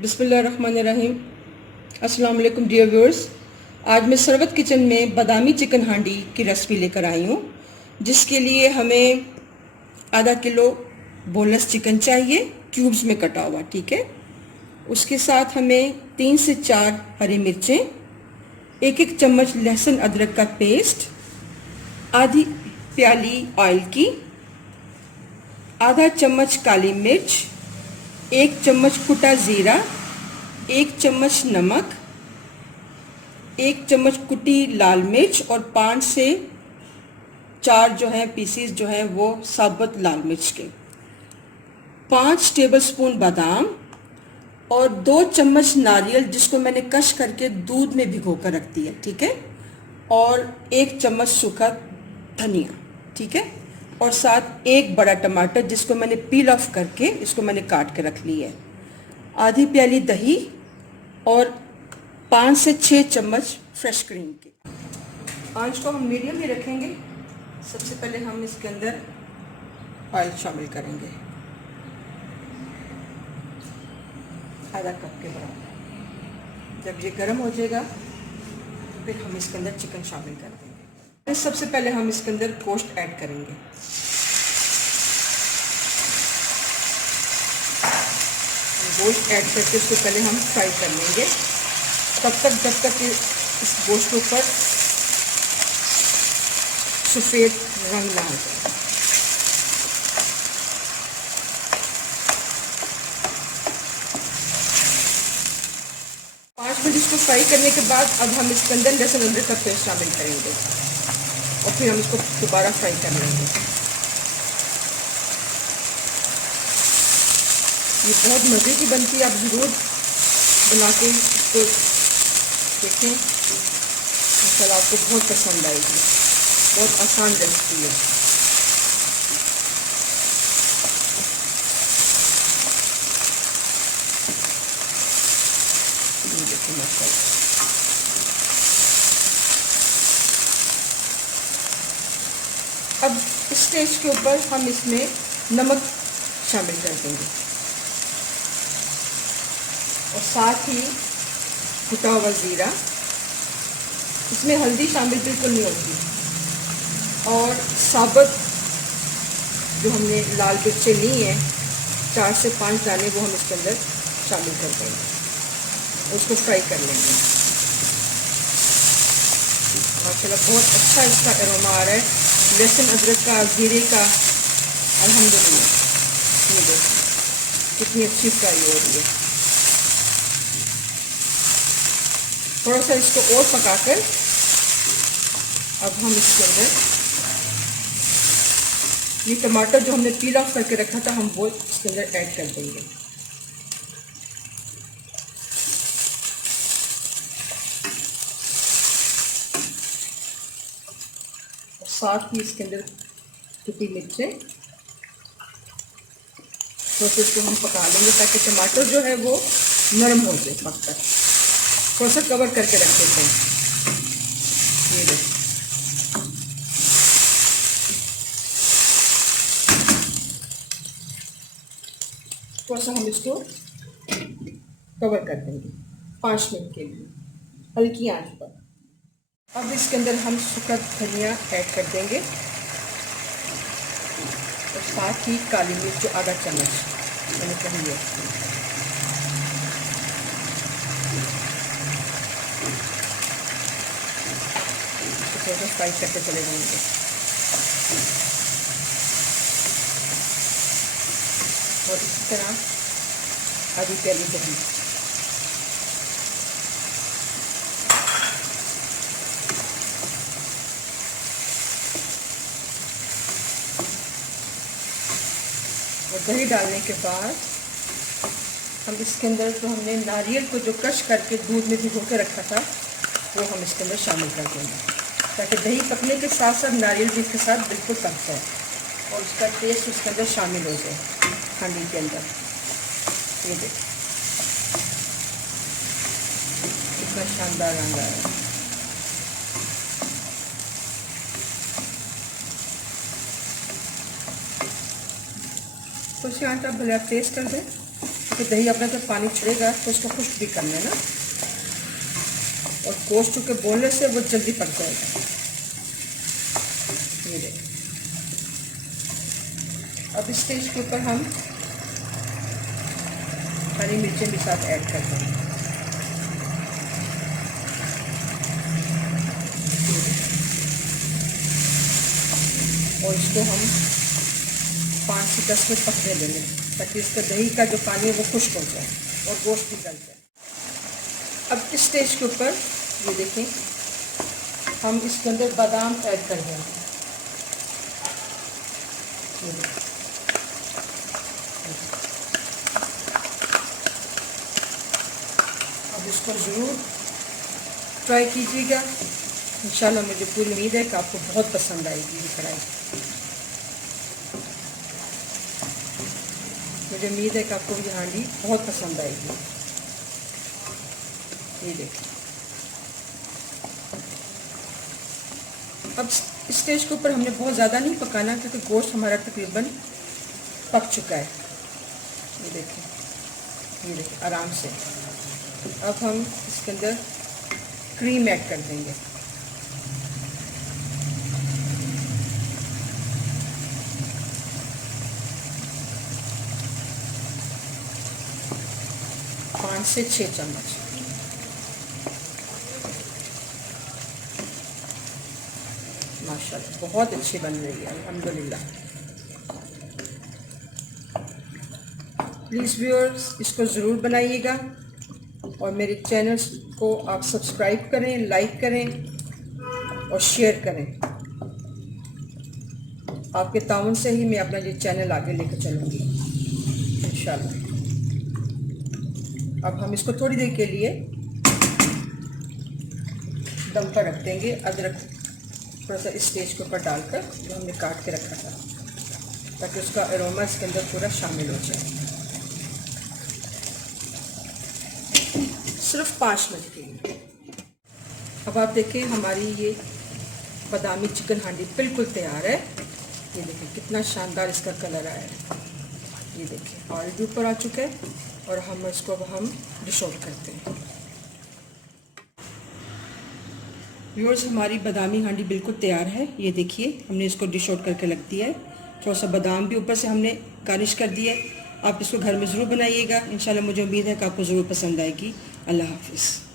बिस्मिल्लाहिर्रहमानिर्रहीम। अस्सलाम वालेकुम डियर व्यूअर्स। आज मैं सरवत किचन में बादामी चिकन हांडी की रेसिपी लेकर आई हूँ, जिसके लिए हमें आधा किलो बोनलेस चिकन चाहिए, क्यूब्स में कटा हुआ, ठीक है। उसके साथ हमें 3 से 4 हरी मिर्चें, एक एक चम्मच लहसुन अदरक का पेस्ट, आधी प्याली ऑयल की, आधा चम्मच काली मिर्च, 1 चम्मच कुटा ज़ीरा, 1 चम्मच नमक, 1 चम्मच कुटी लाल मिर्च और 5 से 4 जो है पीसीस जो है वो साबुत लाल मिर्च के, 5 टेबलस्पून बादाम और 2 चम्मच नारियल जिसको मैंने कश करके दूध में भिगो कर रख दिया, ठीक है, और 1 चम्मच सूखा धनिया, ठीक है, और साथ 1 बड़ा टमाटर जिसको मैंने पील ऑफ करके इसको मैंने काट के रख लिया है, आधी प्याली दही और 5 से 6 चम्मच फ्रेश क्रीम की। आंच को हम मीडियम ही रखेंगे। सबसे पहले हम इसके अंदर ऑयल शामिल करेंगे, आधा कप के बराबर। जब ये गर्म हो जाएगा फिर हम इसके अंदर चिकन शामिल कर देंगे। सबसे पहले हम इसके अंदर गोश्त ऐड करेंगे। गोश्त ऐड करके उसको पहले हम फ्राई कर लेंगे, तब तक जब तक इस गोश्त के ऊपर सफ़ेद रंग ना आ जाए। पाँच मिनट इसको फ्राई करने के बाद अब हम इसके अंदर लहसुन अदरक का पेस्ट शामिल करेंगे और फिर हम इसको दोबारा फ्राई कर लेंगे। ये बहुत मज़े की बनती है, आप ज़रूर बना के इसको देखें, इंशाल्लाह आपको बहुत पसंद आएगी। बहुत आसान रेसिपी है। अब इस स्टेज के ऊपर हम इसमें नमक शामिल कर देंगे और साथ ही कुटा हुआ ज़ीरा। इसमें हल्दी शामिल बिल्कुल नहीं होती, और साबुत जो हमने लाल मिर्चें ली हैं 4 से 5 दाने, वो हम इसके अंदर शामिल कर देंगे, उसको फ्राई कर लेंगे। माशाल्लाह बहुत अच्छा इसका अरोमा आ रहा है, लहसुन अदरक का, ज़ीरे का। अल्हम्दुलिल्लाह, ये देखिए कितनी अच्छी फ्राई हो रही है। थोड़ा सा इसको और पकाकर अब हम इसके अंदर ये टमाटर जो हमने पील ऑफ करके रखा था, हम वो इसके अंदर ऐड कर देंगे। और साथ ही इसके अंदर कुटी मिर्चें, तो इसको हम पका लेंगे ताकि टमाटर जो है वो नरम हो जाए पक कर। थोड़ा सा कवर करके रख देते हैं। ये देखिए थोड़ा सा हम इसको कवर कर देंगे 5 मिनट के लिए हल्की आंच पर। अब इसके अंदर हम सूखा धनिया ऐड कर देंगे और साथ ही काली मिर्च जो आधा चम्मच मैंने कही है। थोड़ा सा फ्राई करके चले जाएंगे। और इसी तरह आधी प्याली दही, और दही डालने के बाद हम इसके अंदर जो हमने नारियल को जो क्रश करके दूध में भिगो के रखा था वो हम इसके अंदर शामिल कर देंगे, ताकि दही पकने के साथ साथ नारियल भी इसके साथ बिल्कुल पक जाए और उसका टेस्ट उसके अंदर शामिल हो जाए हांडी के अंदर। ये देखिए कितना शानदार रंग आ रहा है। तो इसी आटा भले आप टेस्ट कर दें, क्योंकि दही अपना जब पानी छोड़ेगा तो उसको खुश्क भी कर लेना, और गोश्त के बोलने से वो जल्दी पक जाएगा। ये देखिए, अब इस स्टेज के ऊपर हम हरी मिर्चें भी साथ ऐड कर देंगे। और इसको हम 5 से 10 मिनट पकने देंगे ताकि इसका दही का जो पानी है वो खुश्क हो जाए और गोश्त भी गल जाए। अब इस स्टेज के ऊपर ये देखें, हम इसके अंदर बादाम ऐड कर देंगे। अब इसको ज़रूर ट्राई कीजिएगा, इंशाल्लाह मुझे पूरी उम्मीद है कि आपको बहुत पसंद आएगी ये कढ़ाई। मुझे उम्मीद है कि आपको ये हांडी बहुत पसंद आएगी। ये देखिए, अब इस स्टेज के ऊपर हमने बहुत ज़्यादा नहीं पकाना क्योंकि गोश्त हमारा तकरीबन पक चुका है। ये देखिए आराम से। अब हम इसके अंदर क्रीम ऐड कर देंगे। पाँच से 6 चम्मच। माशाल्लाह बहुत अच्छी बन रही है, अल्हम्दुलिल्लाह। प्लीज़ व्यूअर्स, इसको ज़रूर बनाइएगा और मेरे चैनल्स को आप सब्सक्राइब करें, लाइक करें और शेयर करें। आपके ताउन से ही मैं अपना ये चैनल आगे लेकर चलूँगी इंशाल्लाह। अब हम इसको थोड़ी देर के लिए दम पर रख देंगे, अदरक थोड़ा सा इस स्टेज के ऊपर डालकर जो हमने काट के रखा था, ताकि उसका अरोमा इसके अंदर पूरा शामिल हो जाए। सिर्फ 5 मिनट के लिए। अब आप देखें हमारी ये बादामी चिकन हांडी बिल्कुल तैयार है। ये देखिए कितना शानदार इसका कलर आया है। ये देखिए ऑयल भी ऊपर आ चुका है और हम इसको अब डिश आउट करते हैं। व्यूअर्स, हमारी बादामी हांडी बिल्कुल तैयार है। ये देखिए हमने इसको डिश आउट करके रख दिया है। थोड़ा सा बादाम भी ऊपर से हमने गार्निश कर दिया है। आप इसको घर में ज़रूर बनाइएगा, इंशाल्लाह मुझे उम्मीद है कि आपको ज़रूर पसंद आएगी। अल्लाह हाफिज़।